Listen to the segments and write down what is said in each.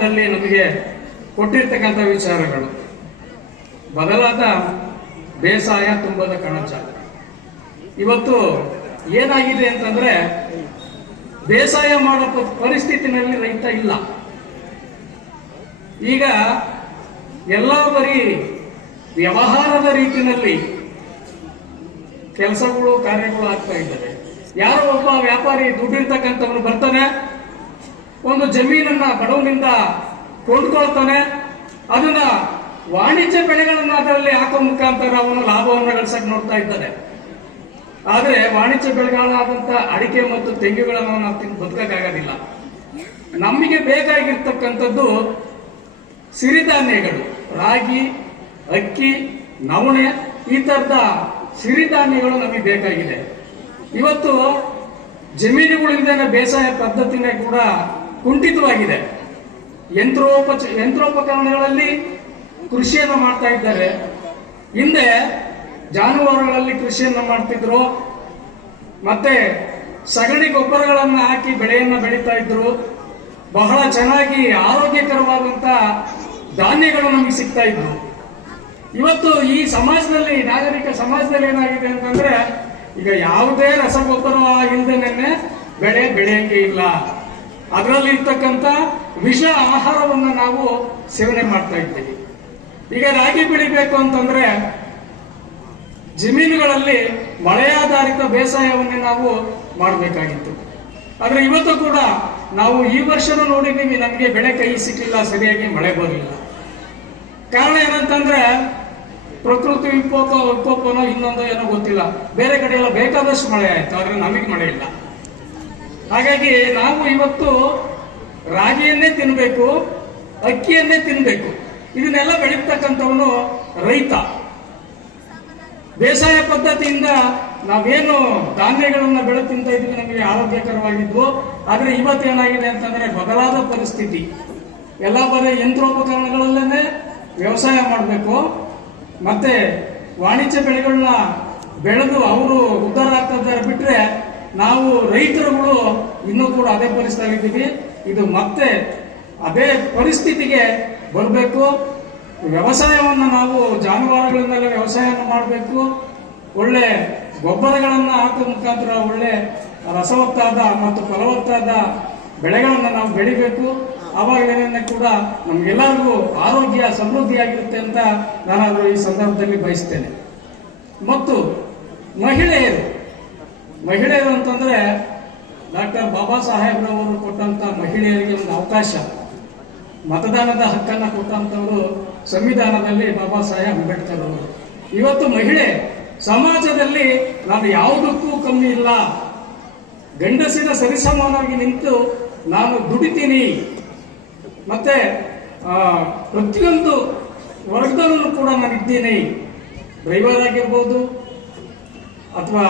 ಸಂವಿಧಾನದಲ್ಲಿ ನಮಗೆ ಕೊಟ್ಟಿರ್ತಕ್ಕಂಥ ವಿಚಾರಗಳು. ಬದಲಾದ ಬೇಸಾಯ ತುಂಬದ ಕಣಜ. ಇವತ್ತು ಏನಾಗಿದೆ ಅಂತಂದ್ರೆ ಬೇಸಾಯ ಮಾಡೋ ಪರಿಸ್ಥಿತಿನಲ್ಲಿ ರೈತ ಇಲ್ಲ. ಈಗ ಎಲ್ಲ ಬರೀ ವ್ಯವಹಾರದ ರೀತಿಯಲ್ಲಿ ಕೆಲಸಗಳು ಕಾರ್ಯಗಳು ಆಗ್ತಾ ಇದ್ದಾವೆ. ಯಾರೋ ಒಬ್ಬ ವ್ಯಾಪಾರಿ ದುಡ್ಡಿರ್ತಕ್ಕಂಥವನು ಬರ್ತಾನೆ, ಒಂದು ಜಮೀನನ್ನ ಬಡವನಿಂದ ಕೊಂಡ್ಕೊಳ್ತಾನೆ, ಅದನ್ನ ವಾಣಿಜ್ಯ ಬೆಳೆಗಳನ್ನ ಅದರಲ್ಲಿ ಹಾಕೋ ಮುಖಾಂತರ ಅವನು ಲಾಭವನ್ನು ಗಳಿಸಕ್ಕೆ ನೋಡ್ತಾ ಇದ್ದಾನೆ. ಆದ್ರೆ ವಾಣಿಜ್ಯ ಬೆಳೆಗಳಾದಂತ ಅಡಿಕೆ ಮತ್ತು ತೆಂಗುಗಳನ್ನು ನಾವು ತಿಂದು ಬದುಕಕ್ಕಾಗೋದಿಲ್ಲ. ನಮಗೆ ಬೇಕಾಗಿರ್ತಕ್ಕಂಥದ್ದು ಸಿರಿಧಾನ್ಯಗಳು, ರಾಗಿ, ಅಕ್ಕಿ, ನವಣೆ, ಈ ತರದ ಸಿರಿಧಾನ್ಯಗಳು ನಮಗೆ ಬೇಕಾಗಿದೆ. ಇವತ್ತು ಜಮೀನುಗಳಿಂದ ಬೇಸಾಯ ಪದ್ಧತಿನೇ ಕೂಡ ಕುಂಠಿತವಾಗಿದೆ. ಯಂತ್ರೋಪಕರಣಗಳಲ್ಲಿ ಕೃಷಿಯನ್ನು ಮಾಡ್ತಾ ಇದ್ದಾರೆ. ಹಿಂದೆ ಜಾನುವಾರುಗಳಲ್ಲಿ ಕೃಷಿಯನ್ನು ಮಾಡ್ತಿದ್ರು, ಮತ್ತೆ ಸಗಣಿ ಗೊಬ್ಬರಗಳನ್ನ ಹಾಕಿ ಬೆಳೆಯನ್ನ ಬೆಳೀತಾ ಇದ್ರು. ಬಹಳ ಚೆನ್ನಾಗಿ ಆರೋಗ್ಯಕರವಾದಂತ ಧಾನ್ಯಗಳು ನಮಗೆ ಸಿಗ್ತಾ ಇದ್ವು. ಇವತ್ತು ಈ ಸಮಾಜದಲ್ಲಿ, ನಾಗರಿಕ ಸಮಾಜದಲ್ಲಿ ಏನಾಗಿದೆ ಅಂತಂದ್ರೆ ಈಗ ಯಾವುದೇ ರಸಗೊಬ್ಬರ ಇಲ್ಲದೇನೆ ಬೆಳೆ ಬೆಳೆಯಂಗೆ ಇಲ್ಲ. ಅದರಲ್ಲಿ ಇರ್ತಕ್ಕಂಥ ವಿಷ ಆಹಾರವನ್ನು ನಾವು ಸೇವನೆ ಮಾಡ್ತಾ ಇದ್ದೀವಿ. ಈಗ ರಾಗಿ ಬೆಳಿಬೇಕು ಅಂತಂದ್ರೆ ಜಮೀನುಗಳಲ್ಲಿ ಮಳೆಯಾಧಾರಿತ ಬೇಸಾಯವನ್ನೇ ನಾವು ಮಾಡಬೇಕಾಗಿತ್ತು. ಆದ್ರೆ ಇವತ್ತು ಕೂಡ ನಾವು ಈ ವರ್ಷನೂ ನೋಡಿದ್ದೀವಿ, ನಮಗೆ ಬೆಳೆ ಕೈ ಸಿಕ್ಕಿಲ್ಲ, ಸರಿಯಾಗಿ ಮಳೆ ಬರಲಿಲ್ಲ. ಕಾರಣ ಏನಂತಂದ್ರೆ ಪ್ರಕೃತಿ ವಿಕೋಪನೋ ಇನ್ನೊಂದೋ ಏನೋ ಗೊತ್ತಿಲ್ಲ. ಬೇರೆ ಕಡೆ ಎಲ್ಲ ಬೇಕಾದಷ್ಟು ಮಳೆ ಆಯ್ತು, ಆದ್ರೆ ನಮಗೆ ಮಳೆ ಇಲ್ಲ. ಹಾಗಾಗಿ ನಾವು ಇವತ್ತು ರಾಗಿಯನ್ನೇ ತಿನ್ಬೇಕು, ಅಕ್ಕಿಯನ್ನೇ ತಿನ್ಬೇಕು. ಇದನ್ನೆಲ್ಲ ಬೆಳೀತಕ್ಕಂಥವನು ರೈತ. ಬೇಸಾಯ ಪದ್ಧತಿಯಿಂದ ನಾವೇನು ಧಾನ್ಯಗಳನ್ನ ಬೆಳೆ ತಿಂತ ಇದ್ವಿ, ನಮಗೆ ಆರೋಗ್ಯಕರವಾಗಿದ್ವು. ಆದ್ರೆ ಇವತ್ತೇನಾಗಿದೆ ಅಂತಂದ್ರೆ ಬದಲಾದ ಪರಿಸ್ಥಿತಿ. ಎಲ್ಲ ಬರೀ ಯಂತ್ರೋಪಕರಣಗಳಲ್ಲೇನೆ ವ್ಯವಸಾಯ ಮಾಡಬೇಕು, ಮತ್ತೆ ವಾಣಿಜ್ಯ ಬೆಳೆಗಳನ್ನ ಬೆಳೆದು ಅವರು ಉದ್ಧಾರ ಆಗ್ತಾ ಇದ್ದಾರೆ. ಬಿಟ್ರೆ ನಾವು ರೈತರುಗಳು ಇನ್ನೂ ಕೂಡ ಅದೇ ಪರಿಸ್ಥಿತಿ. ಇದು ಮತ್ತೆ ಅದೇ ಪರಿಸ್ಥಿತಿಗೆ ಬರಬೇಕು. ವ್ಯವಸಾಯವನ್ನು ನಾವು ಜಾನುವಾರುಗಳಿಂದಲೇ ವ್ಯವಸಾಯವನ್ನು ಮಾಡಬೇಕು. ಒಳ್ಳೆ ಗೊಬ್ಬರಗಳನ್ನು ಹಾಕುವ ಮುಖಾಂತರ ಒಳ್ಳೆ ರಸವತ್ತಾದ ಮತ್ತು ಫಲವತ್ತಾದ ಬೆಳೆಗಳನ್ನು ನಾವು ಬೆಳಿಬೇಕು. ಆವಾಗಲೇ ಕೂಡ ನಮ್ಗೆಲ್ಲರಿಗೂ ಆರೋಗ್ಯ ಸಮೃದ್ಧಿಯಾಗಿರುತ್ತೆ ಅಂತ ನಾನಾದರೂ ಈ ಸಂದರ್ಭದಲ್ಲಿ ಬಯಸ್ತೇನೆ. ಮತ್ತು ಮಹಿಳೆಯರು ಅಂತಂದ್ರೆ ಡಾಕ್ಟರ್ ಬಾಬಾ ಸಾಹೇಬ್ರವರು ಕೊಟ್ಟಂತ ಮಹಿಳೆಯರಿಗೆ ಒಂದು ಅವಕಾಶ, ಮತದಾನದ ಹಕ್ಕನ್ನು ಕೊಟ್ಟಂತವರು ಸಂವಿಧಾನದಲ್ಲಿ ಬಾಬಾ ಸಾಹೇಬ್ ಅಂಬೇಡ್ಕರ್ ಅವರು. ಇವತ್ತು ಮಹಿಳೆ ಸಮಾಜದಲ್ಲಿ ನಾನು ಯಾವುದಕ್ಕೂ ಕಮ್ಮಿ ಇಲ್ಲ, ಗಂಡಸಿನ ಸರಿಸಮಾನವಾಗಿ ನಿಂತು ನಾನು ದುಡಿತೀನಿ, ಮತ್ತೆ ಪ್ರತಿಯೊಂದು ವರ್ಗದಲ್ಲೂ ಕೂಡ ನಾನು ಇದ್ದೀನಿ. ಡ್ರೈವರ್ ಆಗಿರ್ಬೋದು ಅಥವಾ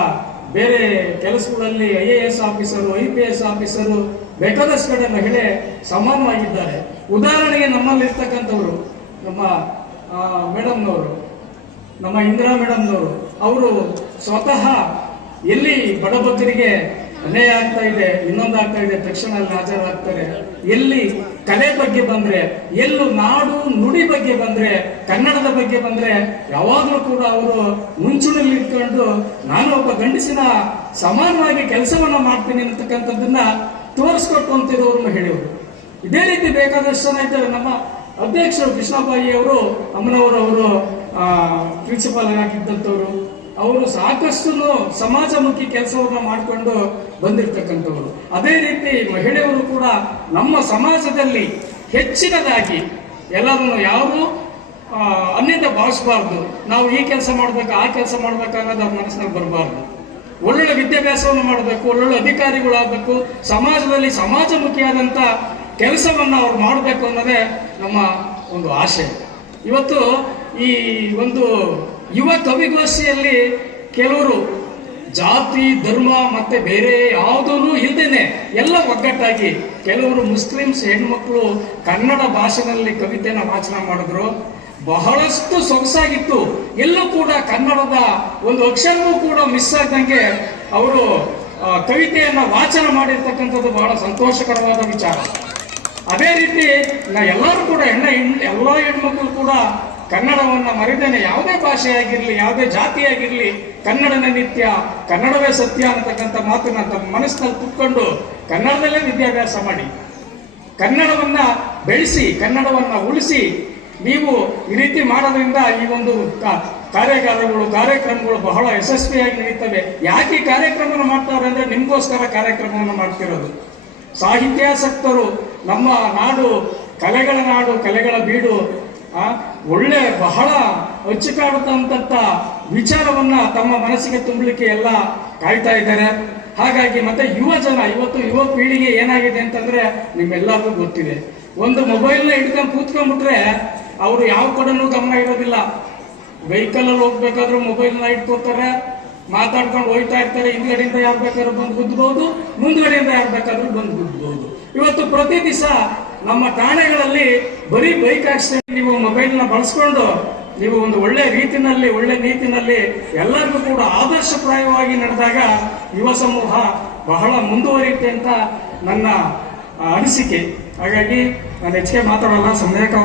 ಬೇರೆ ಕೆಲಸಗಳಲ್ಲಿ IAS ಆಫೀಸರು, IPS ಆಫೀಸರು, ಬೇಕಾದಷ್ಟು ಕಡೆ ಮಹಿಳೆ ಸಮಾನವಾಗಿದ್ದಾರೆ. ಉದಾಹರಣೆಗೆ ನಮ್ಮಲ್ಲಿ ಇರ್ತಕ್ಕಂಥವ್ರು ನಮ್ಮ ಮೇಡಮ್ನವರು, ನಮ್ಮ ಇಂದಿರಾ ಮೇಡಮ್ನವರು, ಅವರು ಸ್ವತಃ ಎಲ್ಲಿ ಬಡಬಗ್ಗರಿಗೆ ಅನ್ಯಾಯ ಆಗ್ತಾ ಇದೆ, ಇನ್ನೊಂದು ಆಗ್ತಾ ಇದೆ, ತಕ್ಷಣ ಅಲ್ಲಿ ಹಾಜರಾಗ್ತಾರೆ. ಎಲ್ಲಿ ಕಲೆ ಬಗ್ಗೆ ಬಂದ್ರೆ, ಎಲ್ಲೂ ನಾಡು ನುಡಿ ಬಗ್ಗೆ ಬಂದ್ರೆ, ಕನ್ನಡದ ಬಗ್ಗೆ ಬಂದ್ರೆ ಯಾವಾಗಲೂ ಕೂಡ ಅವರು ಮುಂಚೂಣಿಯಲ್ಲಿ ಇಟ್ಕೊಂಡು ನಾನು ಒಬ್ಬ ಗಂಡಸಿನ ಸಮಾನವಾಗಿ ಕೆಲಸವನ್ನ ಮಾಡ್ತೀನಿ ಅಂತಕ್ಕಂಥದ್ದನ್ನ ತೋರಿಸ್ಕೊಟ್ಟು ಅಂತಿರೋರು ಮಹಿಳೆಯರು. ಇದೇ ರೀತಿ ಬೇಕಾದಷ್ಟು ಜನ ಇದ್ದಾರೆ. ನಮ್ಮ ಅಧ್ಯಕ್ಷರು ಕೃಷ್ಣಬಾಯಿ ಅವರು, ಅಮ್ಮನವರು ಪ್ರಿನ್ಸಿಪಾಲ್ ಆಗಿದ್ದಂಥವ್ರು, ಅವರು ಸಾಕಷ್ಟು ಸಮಾಜಮುಖಿ ಕೆಲಸವನ್ನ ಮಾಡಿಕೊಂಡು ಬಂದಿರತಕ್ಕಂಥವ್ರು. ಅದೇ ರೀತಿ ಮಹಿಳೆಯರು ಕೂಡ ನಮ್ಮ ಸಮಾಜದಲ್ಲಿ ಹೆಚ್ಚಿನದಾಗಿ ಎಲ್ಲರನ್ನು ಯಾರು ಅನ್ಯತೆ ಭಾವಿಸಬಾರ್ದು. ನಾವು ಈ ಕೆಲಸ ಮಾಡ್ಬೇಕು, ಆ ಕೆಲಸ ಮಾಡ್ಬೇಕು ಅನ್ನೋದು ಅವ್ರ ಮನಸ್ಸಿನಲ್ಲಿ ಬರಬಾರ್ದು. ಒಳ್ಳೊಳ್ಳೆ ವಿದ್ಯಾಭ್ಯಾಸವನ್ನು ಮಾಡಬೇಕು, ಒಳ್ಳೊಳ್ಳೆ ಅಧಿಕಾರಿಗಳಾಗಬೇಕು, ಸಮಾಜದಲ್ಲಿ ಸಮಾಜಮುಖಿಯಾದಂಥ ಕೆಲಸವನ್ನು ಅವ್ರು ಮಾಡಬೇಕು ಅನ್ನೋದೇ ನಮ್ಮ ಒಂದು ಆಶೆ. ಇವತ್ತು ಈ ಒಂದು ಯುವ ಕವಿಗೋಷ್ಠಿಯಲ್ಲಿ ಕೆಲವರು ಜಾತಿ, ಧರ್ಮ ಮತ್ತೆ ಬೇರೆ ಯಾವುದೂ ಇಲ್ದೇನೆ ಎಲ್ಲ ಒಗ್ಗಟ್ಟಾಗಿ, ಕೆಲವರು ಮುಸ್ಲಿಮ್ಸ್ ಹೆಣ್ಮಕ್ಳು ಕನ್ನಡ ಭಾಷೆಯಲ್ಲಿ ಕವಿತೆನ ವಾಚನ ಮಾಡಿದ್ರು. ಬಹಳಷ್ಟು ಸೊಗಸಾಗಿತ್ತು. ಎಲ್ಲೂ ಕೂಡ ಕನ್ನಡದ ಒಂದು ಅಕ್ಷರವೂ ಕೂಡ ಮಿಸ್ ಆಗದಂಗೆ ಅವರು ಕವಿತೆಯನ್ನ ವಾಚನ ಮಾಡಿರ್ತಕ್ಕಂಥದ್ದು ಬಹಳ ಸಂತೋಷಕರವಾದ ವಿಚಾರ. ಅದೇ ರೀತಿ ಎಲ್ಲರೂ ಕೂಡ ಎಲ್ಲ ಹೆಣ್ಮಕ್ಳು ಕೂಡ ಕನ್ನಡವನ್ನ ಮರೆದೇನೆ ಯಾವುದೇ ಭಾಷೆ ಆಗಿರ್ಲಿ, ಯಾವುದೇ ಜಾತಿ ಆಗಿರ್ಲಿ, ಕನ್ನಡನೇ ನಿತ್ಯ, ಕನ್ನಡವೇ ಸತ್ಯ ಅಂತಕ್ಕಂಥ ಮಾತನ್ನ ತಮ್ಮ ಮನಸ್ಸಿನಲ್ಲಿ ಕುತ್ಕೊಂಡು ಕನ್ನಡದಲ್ಲೇ ವಿದ್ಯಾಭ್ಯಾಸ ಮಾಡಿ, ಕನ್ನಡವನ್ನ ಬೆಳೆಸಿ, ಕನ್ನಡವನ್ನ ಉಳಿಸಿ. ನೀವು ಈ ರೀತಿ ಮಾಡೋದ್ರಿಂದ ಈ ಒಂದು ಕಾರ್ಯಕ್ರಮಗಳು ಬಹಳ ಯಶಸ್ವಿಯಾಗಿ ನಡೀತವೆ. ಯಾಕೆ ಈ ಕಾರ್ಯಕ್ರಮವನ್ನು ಮಾಡ್ತಾರೆ ಅಂದ್ರೆ ನಿಮ್ಗೋಸ್ಕರ ಕಾರ್ಯಕ್ರಮವನ್ನು ಮಾಡ್ತಿರೋದು. ಸಾಹಿತ್ಯಾಸಕ್ತರು, ನಮ್ಮ ನಾಡು ಕಲೆಗಳ ನಾಡು, ಕಲೆಗಳ ಬೀಡು, ಒಳ್ಳೆ ಬಹಳ ಅಚ್ಚುಕಾಡುತ್ತಂತ ವಿಚಾರವನ್ನ ತಮ್ಮ ಮನಸ್ಸಿಗೆ ತುಂಬಲಿಕ್ಕೆ ಎಲ್ಲ ಕಾಯ್ತಾ ಇದ್ದಾರೆ. ಹಾಗಾಗಿ ಮತ್ತೆ ಇವತ್ತು ಯುವ ಪೀಳಿಗೆ ಏನಾಗಿದೆ ಅಂತಂದ್ರೆ ನಿಮ್ಮೆಲ್ಲರಿಗೂ ಗೊತ್ತಿದೆ. ಒಂದು ಮೊಬೈಲ್ನ ಹಿಡ್ಕೊಂಡು ಕೂತ್ಕೊಂಡ್ಬಿಟ್ರೆ ಅವರು ಯಾವ ಕಡೆನೂ ಗಮನ ಇರೋದಿಲ್ಲ. ವೆಹಿಕಲ್ ಅಲ್ಲಿ ಹೋಗ್ಬೇಕಾದ್ರೂ ಮೊಬೈಲ್ನ ಇಟ್ಕೋತಾರೆ, ಮಾತಾಡ್ಕೊಂಡು ಹೋಗ್ತಾ ಇರ್ತಾರೆ. ಹಿಂದ್ಗಡೆಯಿಂದ ಯಾರು ಬೇಕಾದ್ರೂ ಬಂದು ಗುದ್ದಬಹುದು, ಮುಂದ್ಗಡೆಯಿಂದ ಯಾರು ಬೇಕಾದ್ರೂ ಬಂದು ಗುದ್ದಬಹುದು. ಇವತ್ತು ಪ್ರತಿ ದಿವಸ ನಮ್ಮ ಠಾಣೆಗಳಲ್ಲಿ ಬರೀ ಬೈಕ್ ಆಕ್ಸಿಡೆಂಟ್. ನೀವು ಮೊಬೈಲ್ನ ಬಳಸ್ಕೊಂಡು ನೀವು ಒಂದು ಒಳ್ಳೆ ನೀತಿನಲ್ಲಿ ಎಲ್ಲರಿಗೂ ಕೂಡ ಆದರ್ಶಪ್ರಾಯವಾಗಿ ನಡೆದಾಗ ಯುವ ಸಮೂಹ ಬಹಳ ಮುಂದುವರಿಯುತ್ತೆ ಅಂತ ನನ್ನ ಅನಿಸಿಕೆ. ಹಾಗಾಗಿ ನಾನು ಹೆಚ್ಚಿಗೆ ಮಾತಾಡಲ್ಲ, ಸಮಯಕ್ಕೆ